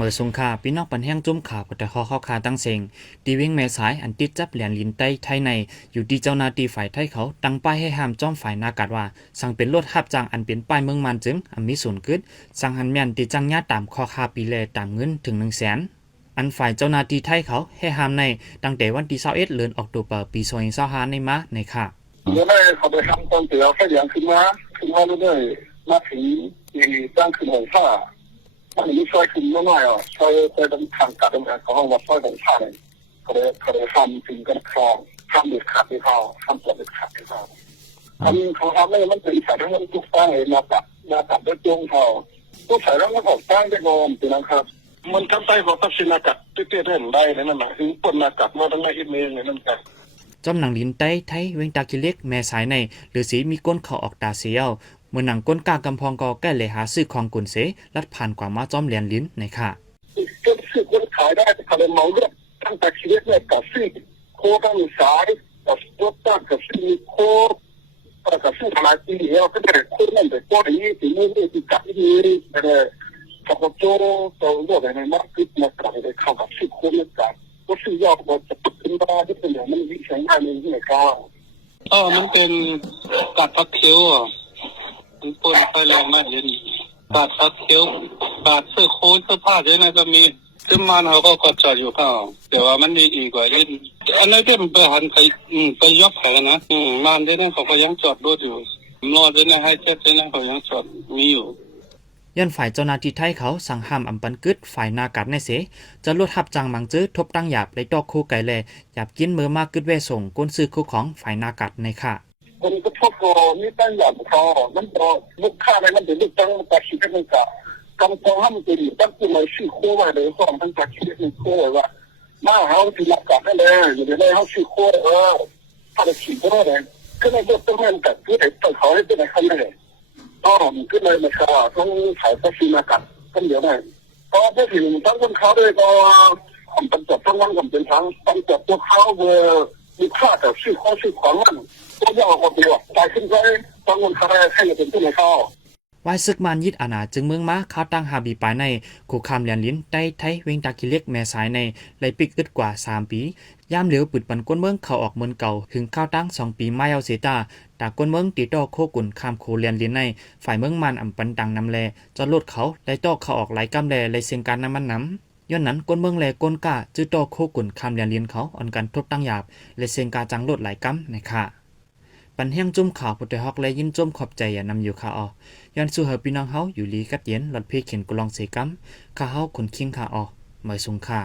มื่อสงขาพี่น้องปันแห้งจุ่มขาปแต่คอเข้าคาตั้งเสงตีวิ่งแม่สายอันติดจับเหรียญลินใต้ไทยในอยู่ที่เจ้าหน้าที่ฝ่ายไทยเขาตั้งป้ายให้ห้ามจ้อมฝ่ายนากาศว่าสั่งเป็นรถหับจ้างอันเป็นป้ายเมืองมันจึงอันมีศูนย์กึดสั่งหันแม่นตีจังญาตามคอคาปีเลตามเงินถึง100,000อันฝ่ายเจ้าหน้าที่ไทยเขาให้ห้ามในตั้งแต่วันที่21เดือนออกตุลาปี2025ในมาในค่ะเมื่อได้เขาไปทำตอนเดียวแค่อย่างขึ้นมาเรื่อยๆมาถึงที่ตั้งขึ้นหงผ้าถ้ามันไม่ช่วยขึ้นไม่ง่ายอ่ะช่วยต้องทางการดำเนินของว่าช่วยหงผ้าเลยเขาได้ทำถึงกันครองทำเด็ดขาดที่เขาทำตัวเด็ดขาดที่เขาทำเขาทำเนี่ยมันเป็นสายทั้งมันทุกตั้งเลยมาตัดด้วยจงเขาผู้สายทั้งมันออกตั้งได้งอมเป็นนะครับมันทำได้ของทัศนกัดที่เต้นได้เลยนั่นแหละถึงปนนากัดมาตั้งแต่อิเมลเลยนั่นกันจอมหนังลินใต้ไทยเวงตากิเล็กแม่สายในหรือสีมีก้นเขาออกตาเสียวเมื่อหนังก้นกากำพองก็แก้เลยหาซื้อของกุนเสลัดผ่านกว่ามาจอมเหรียญลิ้นในค่ะก็ซื้อคนขายได้เขาเลยเมาเลือดตั้งแต่ชีวิตเนี่ยกับซื้อโคตั้งสายกับรถตั้งกับซื้อโคกับซื้อหลายปีแล้วก็ได้โคนั่นแต่ก็อย่างนี้ถึงไม่ติดกับที่นี่แต่กับโจ้ตัวเลือดในมาร์เก็ตมากับเลยเข้ากับซื้อโคนี่กับก็ซื้อยอดก็จะเป็นบ้าที่เป็นอย่างมันวิจัยง่ายเลยที่ไหนก็มันเป็นกัดพักเคี้ยวมันปนไฟแรงมากเลยกัดพักเคี้ยวกัดเสื้อโค้ทเสื้อผ้าเยอะนะก็มีซึ่งมันเขาก็กดจอดอยู่ข้างแต่ว่ามันมีอีกกว่าที่อันนั้นที่มันไปหันไปยกแผงนะมันที่นั่นเขาก็ยังจอดรถอยู่รอที่นั่นให้เช็ดที่นั่นเขายังจอดมีอยู่ย้อนฝ่ายเจ้าหน้าที่ไทยเขาสั่งห้ามอำปันกึดฝ่ายนากัดในเสจะลดทับจังมังจื้อทบตั้งหยาบในตอกคู่ไก่แลหยาบกินมือมากกึดเวส่งก้นซื้อคู่ของฝ่ายนากัดในค่ะคนก็ชอบก็มีตั้งหยาบคอมันก็ลูกค้าอะไรมันเป็นลูกจ้างตัดสินกันกับกำลังห้ามเป็นตั้งตัวมาซื้อโค้ไว้เลยก็ตั้งตัดสินกันโค้ว่ามาเขาที่นากัดนั่นเลยอยู่ในเขาซื้อโค้ถ้าจะฉีดก็ได้ก็เลยยกตัวมันกัดก็ได้ตัวเขาให้เป็นอะไรเขาเลยก็เลยมาค่ะต้องขายตัดสินนากัดกันเดี๋ยวได้ก็พอถึงตั้งคนเขาด้วยก็ผมจับตั้งวันผมเป็นทั้งตั้งจับตัวเขามีค่าแต่ซื้อข้อซื้อของมันก็ยากกว่าเดียวตายขึ้นไปตั้งคนเขาได้ให้เป็นตัวในเขาวายซึกมันยิดอาณาจึงเมืองม้าข้าวตั้งหาบีปายในขู่คำเหรียญลิ้นใต้ไทยเวงตากิเล็กแม่สายในไลปิกอึดกว่า3ปีย่ามเหลียวปืดปันก้นเมืองเขาออกเมืองเก่าถึงข้าวตั้ง2ปีมาเอาเสตาตาก้นเมืองตีต่อโคกุ่นคำโคเหรียญลิ้นในฝ่ายเมืองมันอำปันดังนำแลจอดรถเขาได้ต่อเขาออกไหลกำแลไหลเสียงการน้ำมันน้ำย้อนนั้นก้นเมืองแลก้นกาจื้อต่อโคกุ่นคำเหรียญลิ้นเขาอ่อนกันทบตั้งหยาบไหลเสียงกาจังรถไหลกำในค่ะปันแห้งจุ่มข่าวปุตตะฮอกและยินจุ่มขอบใจอย่านำอยู่ค่ะย้อนสู่เฮาพี่น้องเฮาอยู่ลีกัดเย็นหลอดเพเขียนกุลองเสกัมข้าเฮาคนคิงค่ะเมื่อสุงค่ะ